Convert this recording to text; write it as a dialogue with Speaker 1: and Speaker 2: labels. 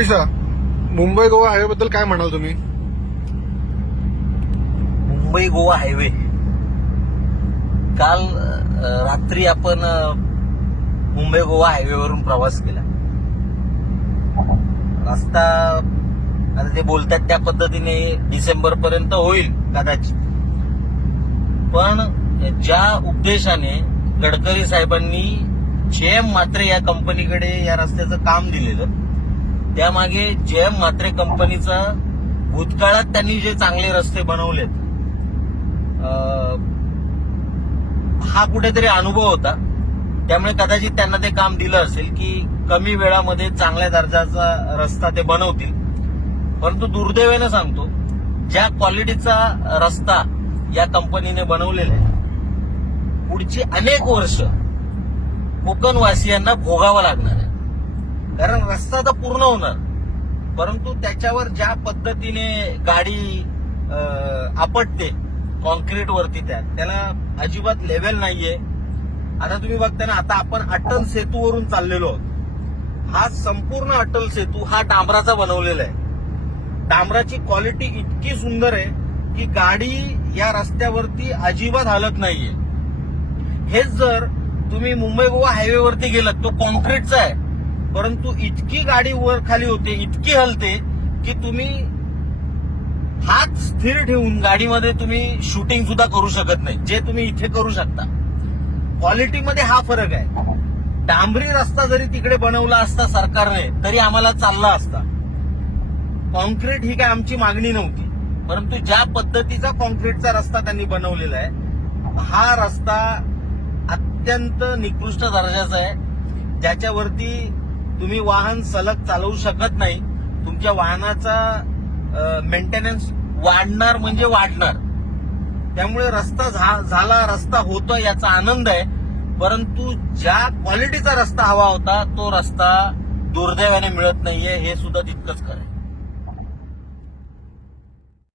Speaker 1: योगेशा Mumbai Goa highway बद्दल काय म्हणाल तुम्ही?
Speaker 2: मुंबई गोवा हायवे काल रात्री आपण मुंबई गोवा हायवेवरून प्रवास केला. रस्ता आता ते बोलतात त्या पद्धतीने डिसेंबर पर्यंत होईल कदाचित. पण ज्या उद्देशाने गडकरी साहेबांनी जेम मात्र या कंपनीकडे या रस्त्याचं काम दिलेलं त्यामागे जेएम मात्रे कंपनीचा भूतकाळात त्यांनी जे चांगले रस्ते बनवलेत हा कुठेतरी अनुभव होता. त्यामुळे कदाचित त्यांना ते काम दिलं असेल की कमी वेळामध्ये चांगल्या दर्जाचा रस्ता ते बनवतील. परंतु दुर्दैवानं सांगतो ज्या क्वालिटीचा रस्ता या कंपनीने बनवलेला आहे पुढची अनेक वर्ष कोकणवासियांना भोगावं लागणार आहे. कारण रस्ता तर पूर्ण होणार. परंतु त्याच्यावर ज्या पद्धतीने गाडी आपटते कॉन्क्रीट वरती त्या त्याला अजिबात लेवल नाहीये. आता तुम्ही बघता ना आता आपण अटल सेतूवरून चाललेलो आहोत. हा संपूर्ण अटल सेतू हा डांबराचा बनवलेला आहे. डांबराची क्वालिटी इतकी सुंदर आहे की गाडी या रस्त्यावरती अजिबात हलत नाहीये. हेच जर तुम्ही मुंबई गोवा हायवेवरती गेलात तो कॉन्क्रीटचा आहे. परंतु इतकी गाडी वर खाली होते इतकी हलते की तुम्ही हात स्थिर ठेवून गाडीमध्ये तुम्ही शूटिंग सुद्धा करू शकत नाही जे तुम्ही इथे करू शकता. क्वालिटीमध्ये हा फरक आहे. डांबरी रस्ता जरी तिकडे बनवला असता सरकारने तरी आम्हाला चालला असता. कॉन्क्रीट ही काय आमची मागणी नव्हती. परंतु ज्या पद्धतीचा कॉन्क्रीटचा रस्ता त्यांनी बनवलेला आहे हा रस्ता अत्यंत निकृष्ट दर्जाचा आहे. ज्याच्यावरती तुम्ही वाहन सलग चालवू शकत नाही तुमच्या वाहनाचा मेंटेनन्स वाढणार म्हणजे वाढणार. त्यामुळे रस्ता झा- झाला रस्ता होतो याचा आनंद आहे. परंतु ज्या क्वालिटीचा रस्ता हवा होता तो रस्ता दुर्दैवाने मिळत नाहीये हे सुद्धा तितकंच खरं आहे.